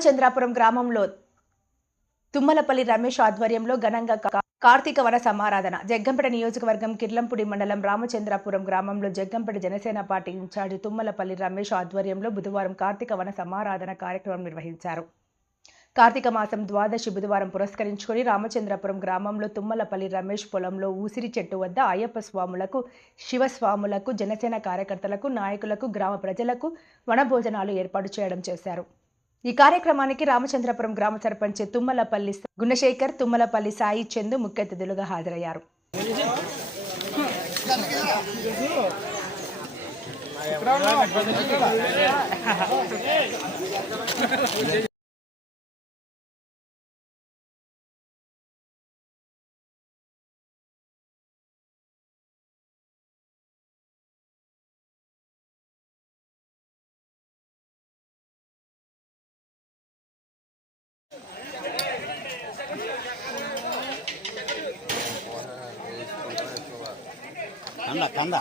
రామచంద్రాపురం గ్రామంలో తుమ్మలపల్లి రమేష్ ఆధ్వర్యంలో ఘనంగా కార్తీక వన సమారాధన. జగ్గంపేట నియోజకవర్గం కిర్లంపూడి మండలం రామచంద్రాపురం గ్రామంలో జగ్గంపేట జనసేన పార్టీ ఇన్ఛార్జి తుమ్మలపల్లి రమేష్ ఆధ్వర్యంలో బుధవారం కార్తీక వన సమారాధన కార్యక్రమం నిర్వహించారు. కార్తీక మాసం ద్వాదశి బుధవారం పురస్కరించుకొని రామచంద్రాపురం గ్రామంలో తుమ్మలపల్లి రమేష్ పొలంలో ఊసిరి చెట్టు వద్ద అయ్యప్ప స్వాములకు, శివస్వాములకు, జనసేన కార్యకర్తలకు, నాయకులకు, గ్రామ ప్రజలకు వనభోజనాలు ఏర్పాటు చేయడం చేశారు. ఈ కార్యక్రమానికి రామచంద్రపురం గ్రామ సర్పంచ్ తుమ్మలపల్లి గుణశేఖర్, తుమ్మలపల్లి సాయి చందు ముఖ్య అతిథులుగా హాజరయ్యారు. కంద